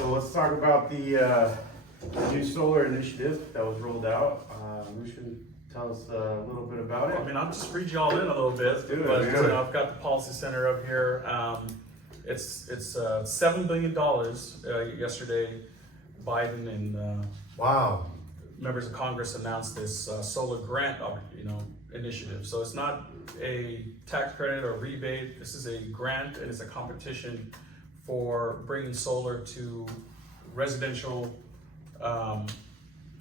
So let's talk about the new solar initiative that was rolled out. Lucian, tell us a little bit about it. I mean, I'll just read you all in a little bit. Let's do it, but man. I've got the policy center up here. It's $7 billion. Yesterday, Biden and Wow. members of Congress announced this solar grant, initiative. So it's not a tax credit or rebate. This is a grant, and it's a competition for bringing solar to residential,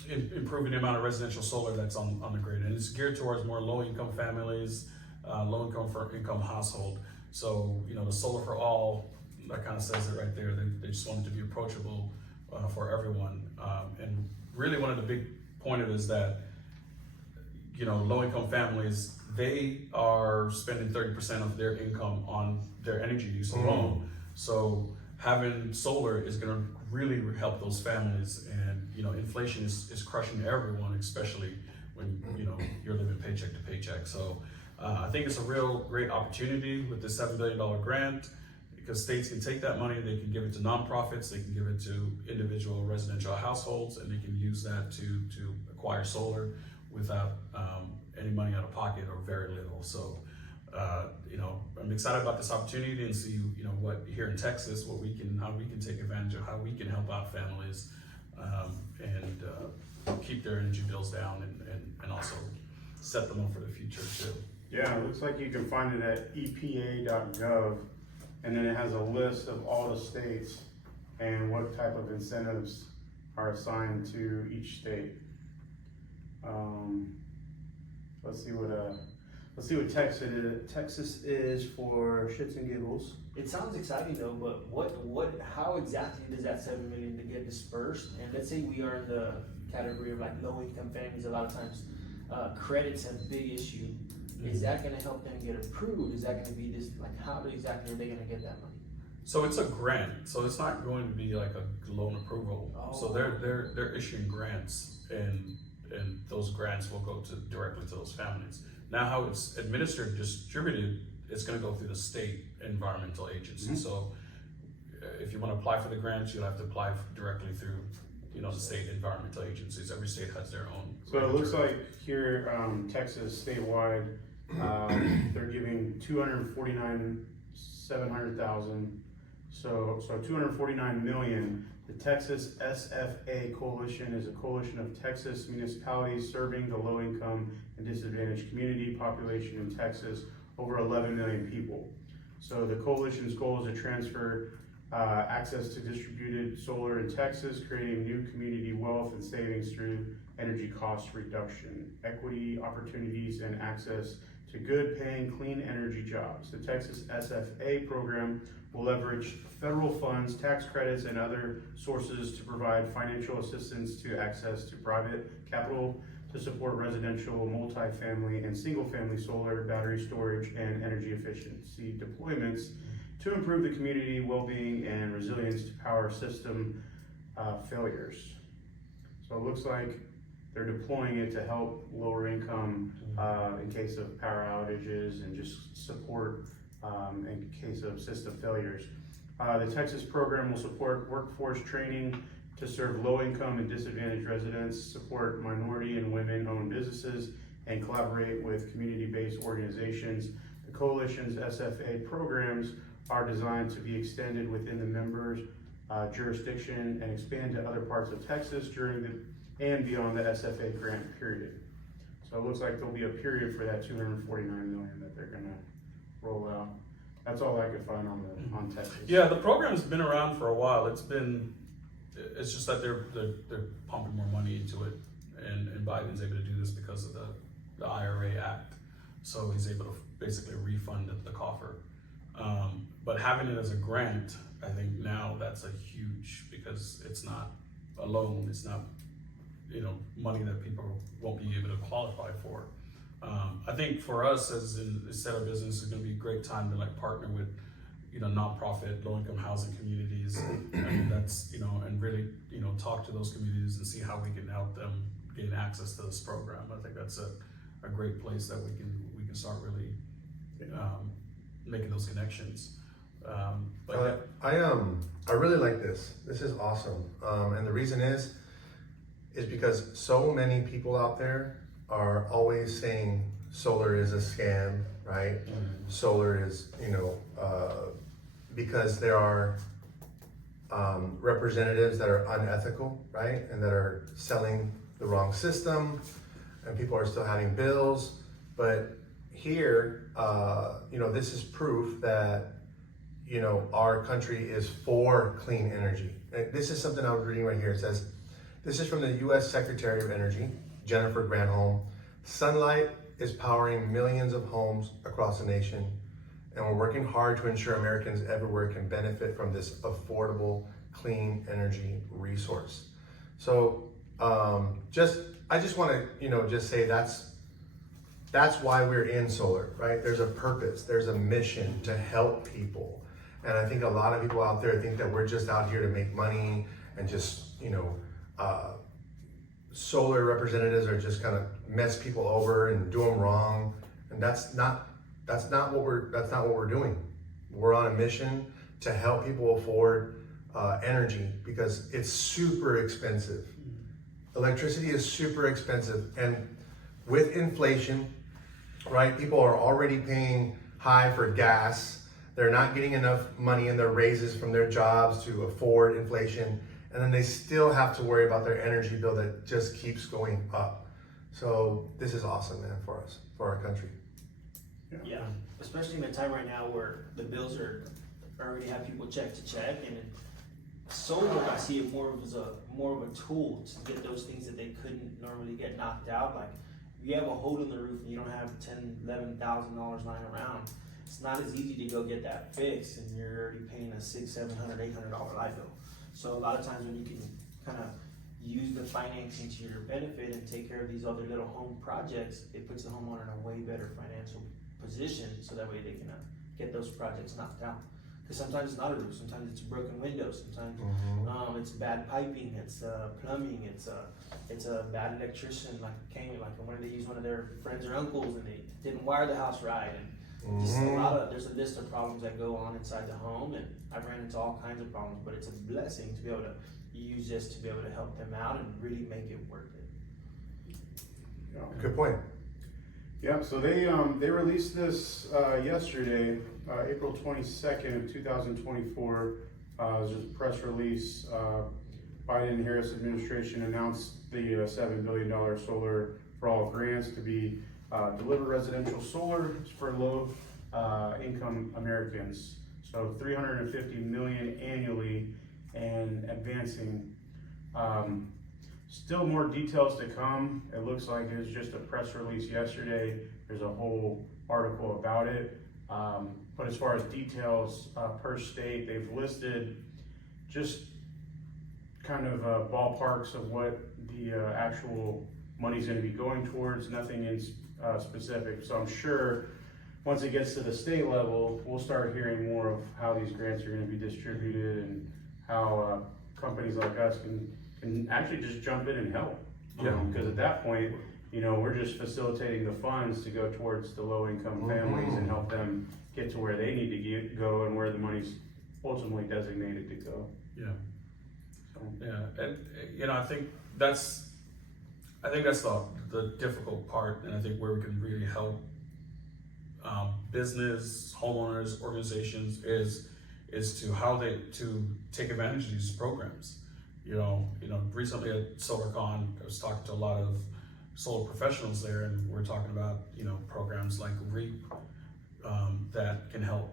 improving the amount of residential solar that's on the grid. And it's geared towards more low-income families, low-income household. So, the solar for all, that kind of says it right there. They just want it to be approachable for everyone. And really one of the big point of it is that, low-income families, they are spending 30% of their income on their energy use alone. So having solar is going to really help those families. And, inflation is crushing everyone, especially when, you're living paycheck to paycheck. So I think it's a real great opportunity with this $7 billion grant, because states can take that money, they can give it to nonprofits, they can give it to individual residential households, and they can use that to acquire solar without any money out of pocket or very little. So, I'm excited about this opportunity and see, what here in Texas, how we can take advantage of, how we can help out families and keep their energy bills down and also set them up for the future too. Yeah, it looks like you can find it at epa.gov, and then it has a list of all the states and what type of incentives are assigned to each state. Let's see what Texas is for shits and giggles. It sounds exciting though, but how exactly does that $7 million to get dispersed? And let's say we are in the category of like low income families. A lot of times, credit's a big issue. Is that going to help them get approved? Is that going to be this, like, how exactly are they going to get that money? So it's a grant, so it's not going to be like a loan approval. Oh. So they're issuing grants, and those grants will go directly to those families. Now, how it's administered, distributed, it's going to go through the state environmental agency. So if you want to apply for the grants, you'll have to apply directly through, the state environmental agencies. Every state has their own. So it looks like here, Texas statewide, they're giving $249,700,000. So 249 million. The Texas SFA Coalition is a coalition of Texas municipalities serving the low-income and disadvantaged community population in Texas, over 11 million people. So the coalition's goal is to transfer access to distributed solar in Texas, creating new community wealth and savings through energy cost reduction, equity opportunities, and access to good paying clean energy jobs. The Texas SFA program will leverage federal funds, tax credits, and other sources to provide financial assistance to access to private capital to support residential, multifamily, and single-family solar, battery storage, and energy efficiency deployments to improve the community well-being and resilience to power system failures. So it looks like they're deploying it to help lower income in case of power outages and just support in case of system failures. The Texas program will support workforce training to serve low-income and disadvantaged residents, support minority and women-owned businesses, and collaborate with community-based organizations. The coalition's SFA programs are designed to be extended within the members' jurisdiction and expand to other parts of Texas during and beyond the SFA grant period. So it looks like there'll be a period for that 249 million that they're gonna roll out. That's all I could find on Texas. Yeah, the program's been around for a while. It's just that they're pumping more money into it, and Biden's able to do this because of the IRA Act. So he's able to basically refund the coffer. But having it as a grant, I think now that's a huge, because it's not a loan, it's not money that people won't be able to qualify for. I think for us as a set of business, it's going to be a great time to partner with nonprofit low-income housing communities, and that's and really talk to those communities and see how we can help them gain access to this program. I think that's a great place that we can start really making those connections. But I really like this. This is awesome. And the reason is because so many people out there are always saying solar is a scam, right? Solar is, because there are representatives that are unethical, right? And that are selling the wrong system, and people are still having bills. But here, this is proof that, our country is for clean energy. This is something I was reading right here. It says, this is from the U.S. Secretary of Energy, Jennifer Granholm. Sunlight is powering millions of homes across the nation, and we're working hard to ensure Americans everywhere can benefit from this affordable, clean energy resource. So, I just want to, just say that's why we're in solar, right? There's a purpose, there's a mission to help people. And I think a lot of people out there think that we're just out here to make money and just, solar representatives are just kind of mess people over and do them wrong. And that's not what we're doing. We're on a mission to help people afford energy because it's super expensive. Electricity is super expensive, and with inflation, right, people are already paying high for gas. They're not getting enough money in their raises from their jobs to afford inflation, and then they still have to worry about their energy bill that just keeps going up. So this is awesome, man, for us, for our country. Yeah, especially in a time right now where the bills are already have people check to check, and solar, I see it more of a tool to get those things that they couldn't normally get knocked out. Like if you have a hole in the roof and you don't have $11,000 lying around, it's not as easy to go get that fixed, and you're already paying a $600, $700, $800 light bill. So a lot of times when you can kind of use the financing to your benefit and take care of these other little home projects, it puts the homeowner in a way better financial position, so that way they can get those projects knocked out. Because sometimes it's not a roof, sometimes it's broken windows, sometimes it's bad piping, it's plumbing, it's a bad electrician, when they use one of their friends or uncles and they didn't wire the house right, and just there's a list of problems that go on inside the home, and I've ran into all kinds of problems, but it's a blessing to be able to use this to be able to help them out and really make it worth it. Yeah. Good point. Yeah, so they released this yesterday, April 22nd of 2024. It was just a press release. Biden and Harris administration announced the $7 billion solar for all grants to be deliver residential solar for low income Americans. So $350 million annually and advancing. Still more details to come. It looks like it was just a press release yesterday. There's a whole article about it. But as far as details per state, they've listed just kind of ballparks of what the actual money's going to be going towards, nothing in specific. So I'm sure once it gets to the state level, we'll start hearing more of how these grants are going to be distributed and how companies like us can actually just jump in and help. Because at that point, we're just facilitating the funds to go towards the low-income families and help them get to where they need to go and where the money's ultimately designated to go. Yeah. So. Yeah, and I think that's the difficult part, and I think where we can really help business, homeowners, organizations is to how to take advantage of these programs. Recently at SolarCon, I was talking to a lot of solar professionals there, and we're talking about, programs like REAP that can help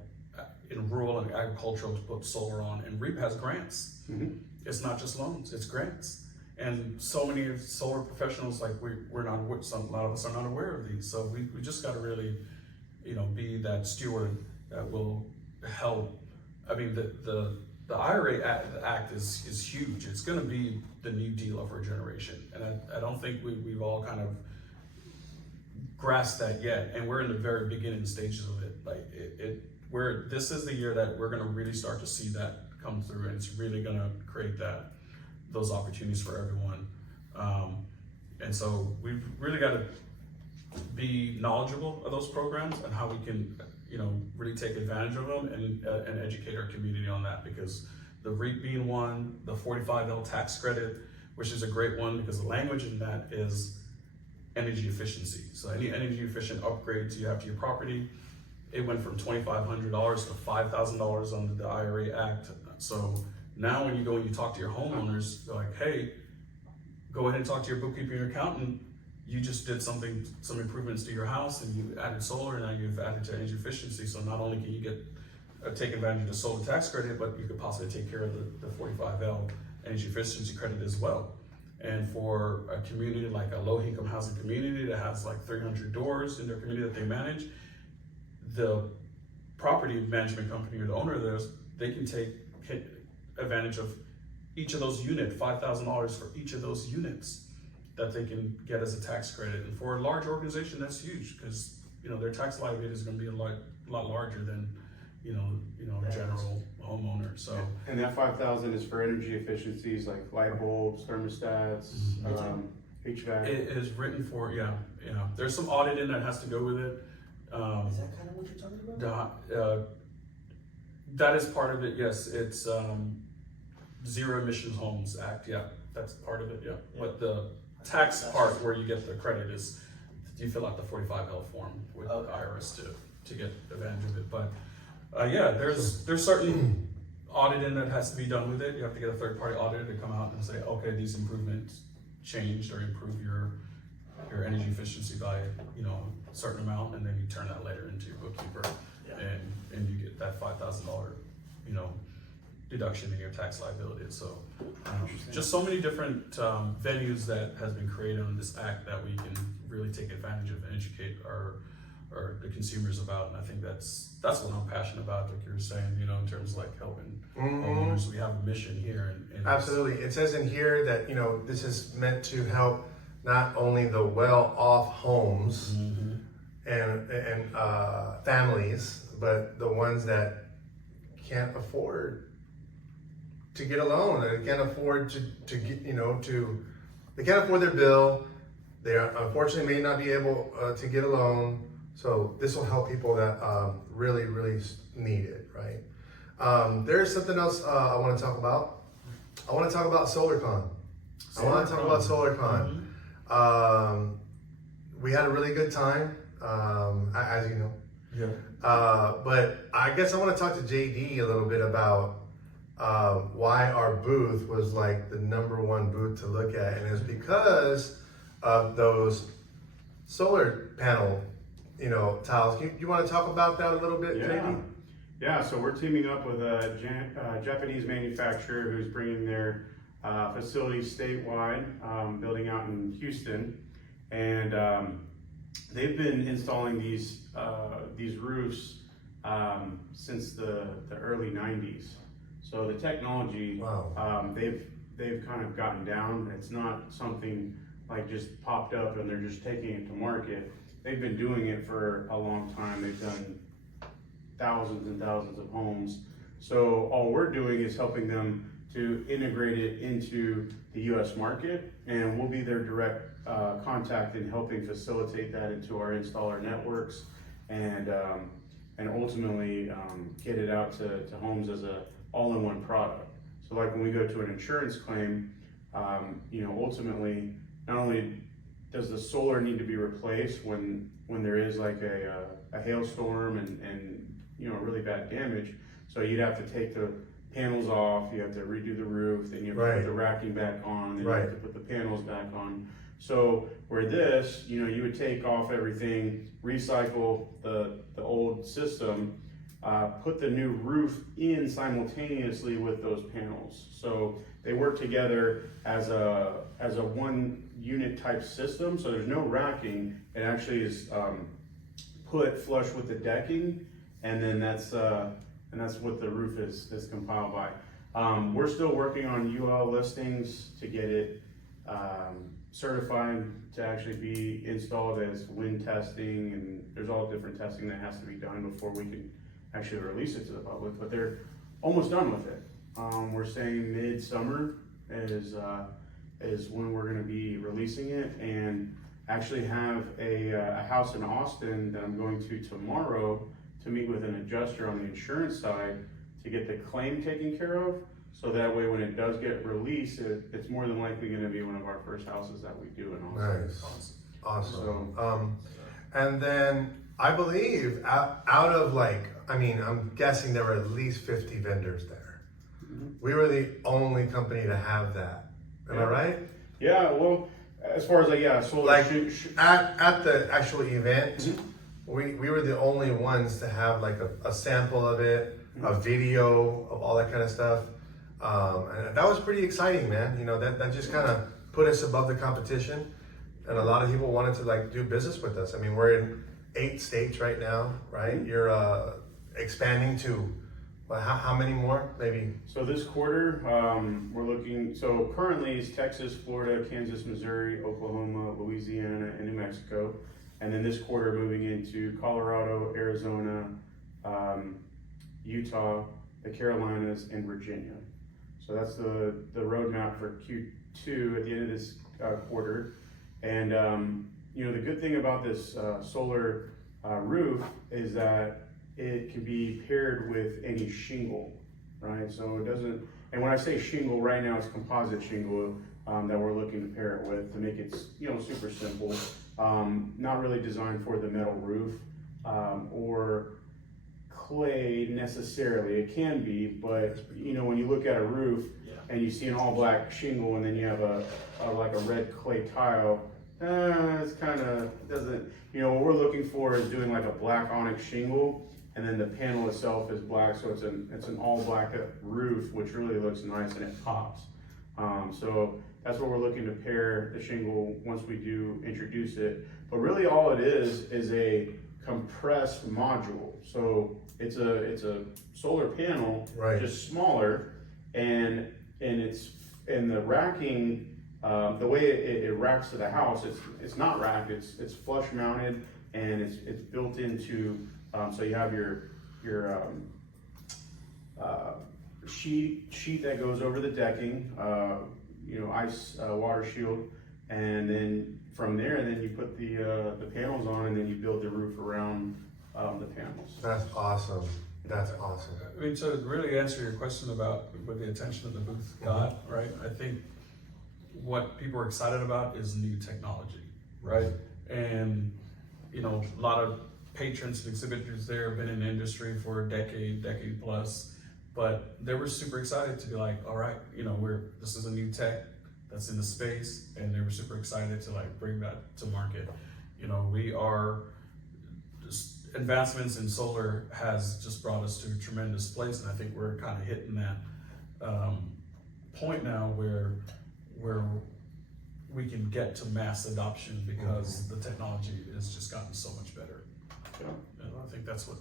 in rural and agricultural to put solar on. And REAP has grants. It's not just loans, it's grants. And so many solar professionals, a lot of us are not aware of these. So we just got to really, be that steward that will help. I mean, the IRA Act is huge. It's going to be the new deal of our generation. And I don't think we've all kind of grasped that yet. And we're in the very beginning stages of it. This is the year that we're going to really start to see that come through. And it's really going to create those opportunities for everyone. And so we've really got to be knowledgeable of those programs and how we can really take advantage of them and educate our community on that, because the REAP being one, the 45L tax credit, which is a great one because the language in that is energy efficiency. So any energy efficient upgrades you have to your property, it went from $2,500 to $5,000 under the IRA Act. So now when you go and you talk to your homeowners, they're like, hey, go ahead and talk to your bookkeeper and your accountant. You just did some improvements to your house and you added solar, and now you've added to energy efficiency. So not only can you take advantage of the solar tax credit, but you could possibly take care of the 45L energy efficiency credit as well. And for a community like a low income housing community that has like 300 doors in their community that they manage, the property management company or the owner of those, they can take advantage of each of those units, $5,000 for each of those units that they can get as a tax credit. And for a large organization, that's huge, because their tax liability is going to be a lot larger than a general homeowner. So And that 5,000 is for energy efficiencies like light bulbs, thermostats, HVAC. it is written for, there's some audit in that has to go with it. Is that kind of what you're talking about? That is part of it, yes. It's Zero Emissions Homes Act, that's part of it, But the tax part where you get the credit is you fill out the 45L form with the IRS to get advantage of it. But there's certain auditing that has to be done with it. You have to get a third party auditor to come out and say, okay, these improvements changed or improve your energy efficiency by a certain amount, and then you turn that later into your bookkeeper, and you get that $5,000 deduction in your tax liability. So just so many different venues that has been created on this act that we can really take advantage of and educate the consumers about. And I think that's what I'm passionate about, like you were saying, in terms of like helping homeowners. We have a mission here. And Absolutely. It says in here that, this is meant to help not only the well-off homes and families, but the ones that can't afford to get a loan, and can't afford to get, they can't afford their bill. They unfortunately may not be able to get a loan. So this will help people that really, really need it, right? There's something else I want to talk about. I want to talk about SolarCon. We had a really good time, as you know. But I guess I want to talk to JD a little bit about why our booth was like the #1 booth to look at, and it's because of those solar panel, tiles. You want to talk about that a little bit, JD? Yeah, so we're teaming up with a Japanese manufacturer who's bringing their facility statewide, building out in Houston, and they've been installing these roofs since the early 90s. So the technology, they've kind of gotten down. It's not something like just popped up and they're just taking it to market. They've been doing it for a long time. They've done thousands and thousands of homes. So all we're doing is helping them to integrate it into the US market, and we'll be their direct contact in helping facilitate that into our installer networks, and ultimately get it out to homes as a all-in-one product. So like when we go to an insurance claim, ultimately, not only does the solar need to be replaced when there is like a hailstorm and really bad damage, so you'd have to take the panels off, you have to redo the roof, then you have to put the racking back on, then you have to put the panels back on. So where this, you would take off everything, recycle the old system, put the new roof in simultaneously with those panels. So they work together as a one unit type system. So there's no racking. It actually is put flush with the decking, and then that's what the roof is compiled by. We're still working on UL listings to get it certified to actually be installed as wind testing, and there's all different testing that has to be done before we can actually release it to the public, but they're almost done with it. We're saying mid-summer is when we're going to be releasing it, and actually have a house in Austin that I'm going to tomorrow to meet with an adjuster on the insurance side to get the claim taken care of. So that way, when it does get released, it's more than likely gonna be one of our first houses that we do in Austin. Nice. Awesome. So- And then I believe out of like, I mean, I'm guessing there were at least 50 vendors there. Mhm. We were the only company to have that. Am I Yeah. right? Yeah, well, as far as solar. Like at the actual event, Mhm. we were the only ones to have like a sample of it, a video of all that kind of stuff. And that was pretty exciting, man. You know, that just kind of put us above the competition. And a lot of people wanted to like do business with us. I mean, we're in 8 states right now, right? You're expanding to, well, how many more? Maybe. So this quarter, we're looking, so currently it's Texas, Florida, Kansas, Missouri, Oklahoma, Louisiana, and New Mexico. And then this quarter moving into Colorado, Arizona, Utah, the Carolinas, and Virginia. So that's the roadmap for Q2 at the end of this quarter. And the good thing about this solar roof is that it can be paired with any shingle, right? So it doesn't, and when I say shingle, right now it's composite shingle that we're looking to pair it with to make it, super simple. Not really designed for the metal roof or clay necessarily. It can be, but when you look at a roof and you see an all black shingle and then you have a red clay tile, it's kind of doesn't, what we're looking for is doing like a black onyx shingle, and then the panel itself is black, so it's an all black roof, which really looks nice and it pops. So that's what we're looking to pair the shingle once we do introduce it. But really all it is a compressed module. So it's a solar panel, Right. just smaller, and the racking, the way it racks to the house, it's not racked, it's flush mounted, and it's built into, so you have your sheet that goes over the decking, ice water shield, and then from there, then you put the panels on, and then you build the roof around the panels. That's awesome. That's awesome. I mean, to really answer your question about what the attention of the booth got, right? I think what people are excited about is new technology, right? And, a lot of patrons and exhibitors there have been in the industry for a decade plus, but they were super excited to be like, all right, this is a new tech that's in the space, and they were super excited to like bring that to market. We are just, advancements in solar has just brought us to a tremendous place, and I think we're kind of hitting that point now where we can get to mass adoption because the technology has just gotten so much better. Yeah. And I think that's what,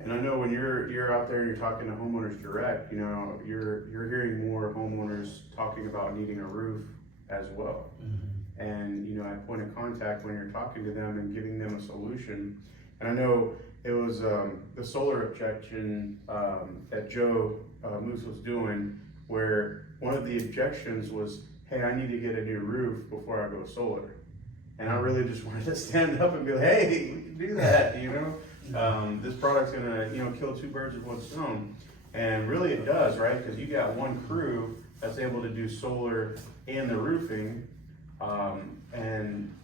And I know when you're out there and you're talking to homeowners direct, you're hearing more homeowners talking about needing a roof as well. And at point of contact, when you're talking to them and giving them a solution, and I know it was the solar objection that Joe Moose was doing, where one of the objections was, hey, I need to get a new roof before I go solar. And I really just wanted to stand up and be like, hey, we can do that, This product's gonna, kill 2 birds with 1 stone. And really it does, right? Because you got one crew that's able to do solar and the roofing, and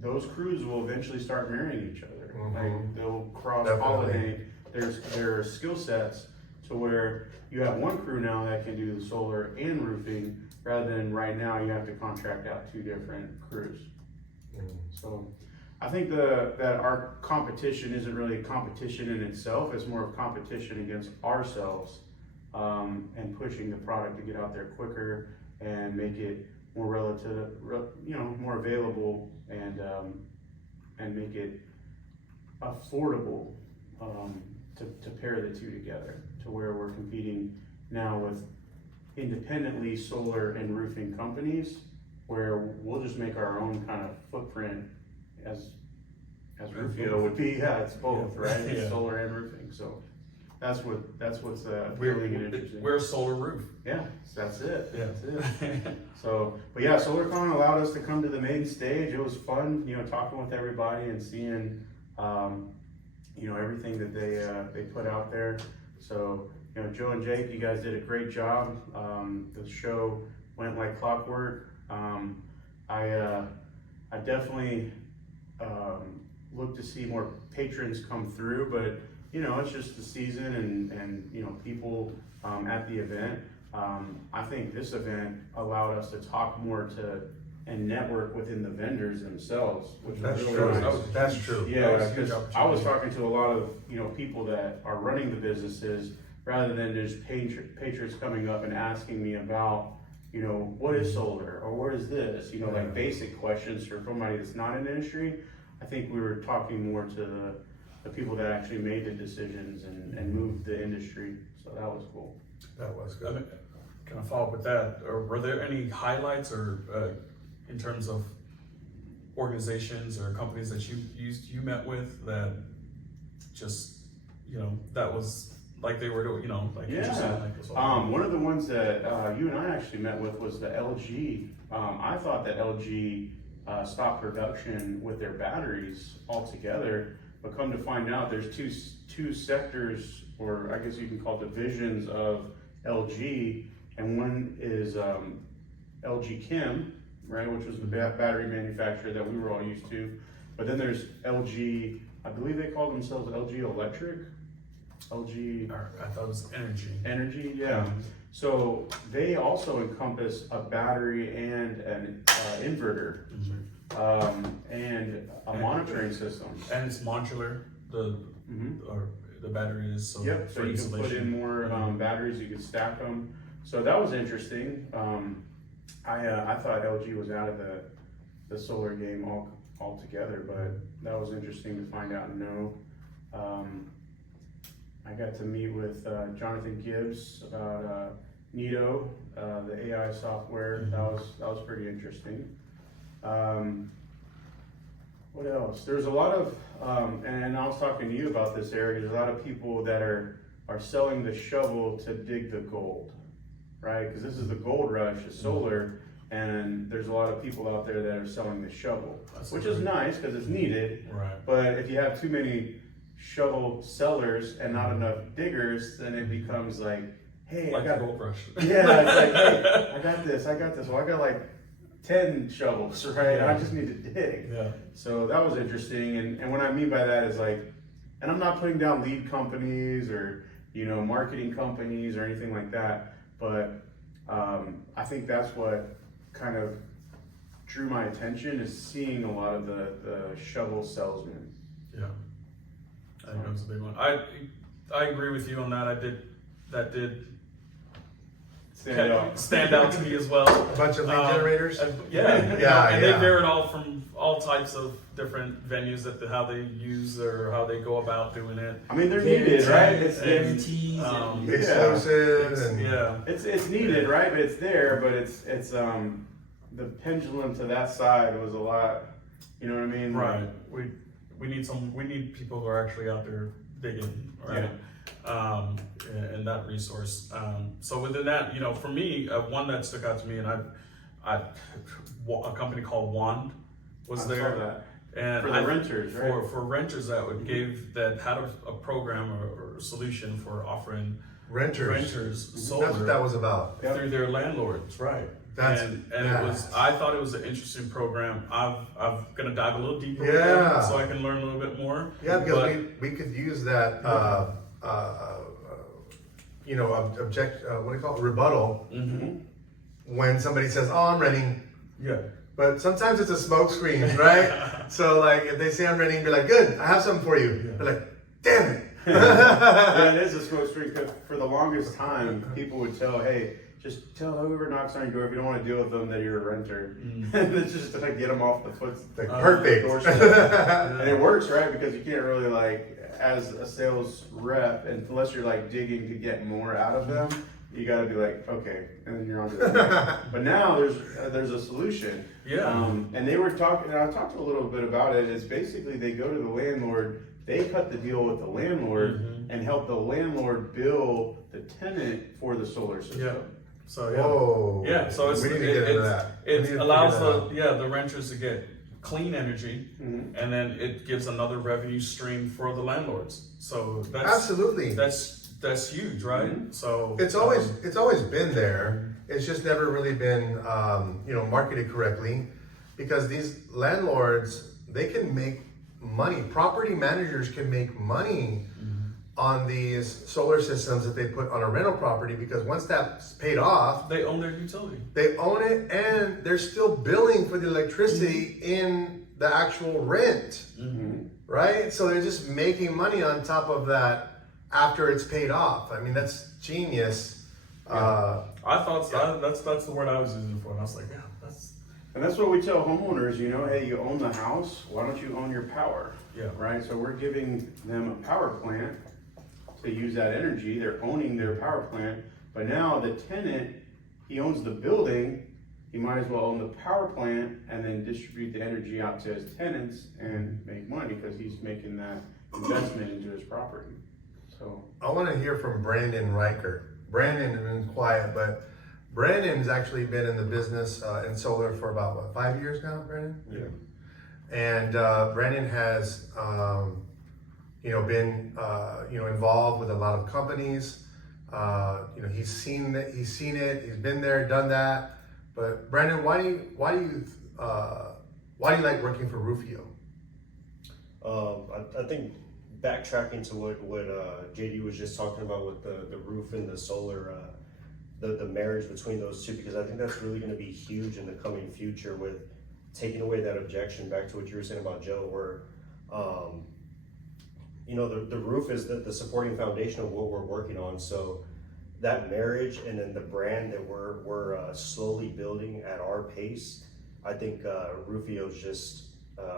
those crews will eventually start marrying each other. Like they'll cross-pollinate their skill sets to where you have one crew now that can do the solar and roofing, rather than right now you have to contract out 2 different crews. So I think that our competition isn't really a competition in itself, it's more of competition against ourselves, and pushing the product to get out there quicker and make it more more available, and make it affordable to pair the 2 together, to where we're competing now with independently solar and roofing companies, where we'll just make our own kind of footprint as roofio would be. Yeah, it's both, right? It's solar and roofing. So that's what's appealing and interesting. we're a solar roof. Yeah, that's it. Yeah. That's it. So, but yeah, SolarCon allowed us to come to the main stage. It was fun, talking with everybody and seeing, everything that they put out there. So, Joe and Jake, you guys did a great job. The show went like clockwork. I definitely look to see more patrons come through, but it's just the season and people at the event. I think this event allowed us to talk more and network within the vendors themselves, which That's was really true. nice. That's true. Yeah, That was a huge because I was opportunity. talking to a lot of people that are running the businesses, rather than just patrons coming up and asking me about what is solar or what is this, like basic questions for somebody that's not in the industry. I think we were talking more to the people that actually made the decisions and moved the industry, so that was cool. That was I good. mean, can I follow up with that? Or were there any highlights or in terms of organizations or companies that you met with that just that was like they were doing like interesting, like this whole thing? One of the ones that you and I actually met with was the LG. I thought that LG stopped production with their batteries altogether, but come to find out, there's two sectors, or I guess you can call divisions of LG, and one is LG Chem, right, which was the battery manufacturer that we were all used to. But then there's LG, I believe they call themselves LG Electric. LG Or I thought it was Energy, yeah. So they also encompass a battery and an inverter, and a monitoring system. And it's modular. Or the battery is so Yep, so for you can put installation. in more batteries, you can stack them. So that was interesting. I thought LG was out of the solar game altogether, but that was interesting to find out and know. I got to meet with Jonathan Gibbs about Nito, the AI software. That was pretty interesting. What else? There's a lot of, and I was talking to you about this, Eric. There's a lot of people that are selling the shovel to dig the gold, right? Because this is the gold rush of solar, and there's a lot of people out there that are selling the shovel, which is nice because it's needed. Right. But if you have too many shovel sellers and not enough diggers, then it becomes like, hey, Like I got the gold rush. yeah, it's like, hey, I got this. Well, I got like 10 shovels, right? Yeah. I just need to dig. Yeah. So that was interesting. And what I mean by that is like, and I'm not putting down lead companies or, marketing companies or anything like that. But I think that's what kind of drew my attention, is seeing a lot of the shovel salesmen. Yeah. I think that's a big one. I agree with you on that. That did stand out to me as well. A bunch of lead generators. Yeah, and yeah. they varied all from all types of different venues how they use or how they go about doing it. I mean, they're needed, right? Guarantees Explosive and Yeah, It's needed, right? But it's there. But it's the pendulum to that side was a lot. You know what I mean? right. We need people who are actually out there digging, right? And that resource. So within that, for me, one that stuck out to me, and a company called Wand was I there. saw that. And For the renters, right? For renters that had a program or a solution for offering renters. solar That's what that was about. through their landlords, right? I thought it was an interesting program. I'm gonna dive a little deeper with them so I can learn a little bit more. Yeah, because we could use that what do you call it? Rebuttal when somebody says, "Oh, I'm renting." Yeah. But sometimes it's a smoke screen, right? So like if they say I'm renting, be like, "Good, I have something for you." Yeah. They're like, "Damn it." Yeah, it is a smoke screen. 'Cause for the longest time, people would tell, "Hey, just tell whoever knocks on your door if you don't want to deal with them that you're a renter." And it's just to get them off the foot. Like, perfect. Doorstep. And it works, right? Because you can't really as a sales rep, unless you're digging to get more out of them, you got to be like, okay, and then you're on to the next. But now there's a solution. Yeah. And they were talking, and I talked a little bit about it. Is basically they go to the landlord, they cut the deal with the landlord, and help the landlord bill the tenant for the solar system. Yeah. So Whoa. yeah. So we need to get into that. We need it to allows figure that out. the renters to get clean energy, Mhm. and then it gives another revenue stream for the landlords. So Absolutely. that's huge, right? So It's always been there. It's just never really been marketed correctly, because these landlords, they can make money. Property managers can make money on these solar systems that they put on a rental property, because once that's paid off, they own their utility. they own it, and they're still billing for the electricity in the actual rent, right? So they're just making money on top of that after it's paid off. I mean, that's genius. I thought that's the word I was using for, and I was like, yeah, that's And that's what we tell homeowners, hey, you own the house, why don't you own your power? Yeah. Right, so we're giving them a power plant to use that energy, they're owning their power plant, but now the tenant, he owns the building, he might as well own the power plant and then distribute the energy out to his tenants and make money, because he's making that investment into his property. So, I want to hear from Brandon Riker. Brandon has been quiet, but Brandon's actually been in the business in solar for about 5 years now, Brandon? yeah. And Brandon has, been, involved with a lot of companies. He's seen it, he's been there, done that. But Brandon, why do you like working for Roofio? I think backtracking to what JD was just talking about with the roof and the solar, the marriage between those two, because I think that's really going to be huge in the coming future, with taking away that objection. Back to what you were saying about Joe, where the roof is the supporting foundation of what we're working on. So that marriage, and then the brand that we're slowly building at our pace, I think Roofio is just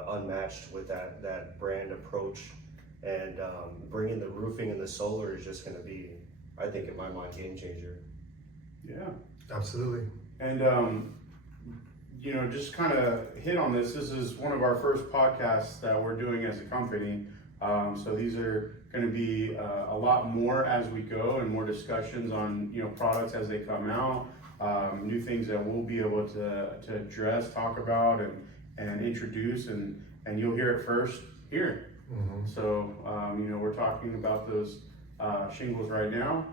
unmatched with that brand approach. And bringing the roofing and the solar is just going to be, I think, in my mind, game changer. Yeah. Absolutely. And, just kind of hit on this. This is one of our first podcasts that we're doing as a company. So these are going to be a lot more as we go, and more discussions on, products as they come out, new things that we'll be able to address, talk about, and introduce, and you'll hear it first here. So, we're talking about those shingles right now.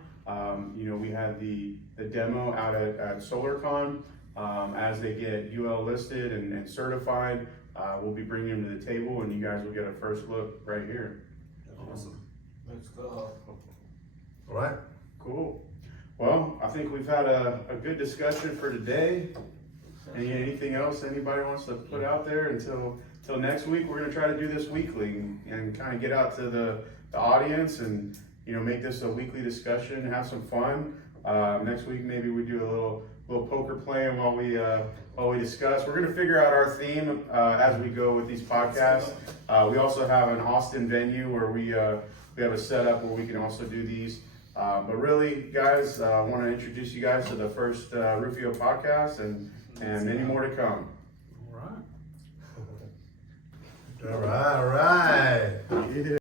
We had the demo out at SolarCon. As they get UL listed and certified, we'll be bringing them to the table, and you guys will get a first look right here. awesome. Let's go. All right. Cool. Well, I think we've had a good discussion for today. Anything else anybody wants to put out there until next week? We're going to try to do this weekly and kind of get out to the audience and make this a weekly discussion, have some fun. Next week maybe we do a little poker playing while we discuss. We're going to figure out our theme as we go with these podcasts. We also have an Austin venue where we have a setup where we can also do these. But really, guys, I want to introduce you guys to the first Roofio podcast, and many more to come. All right. All right.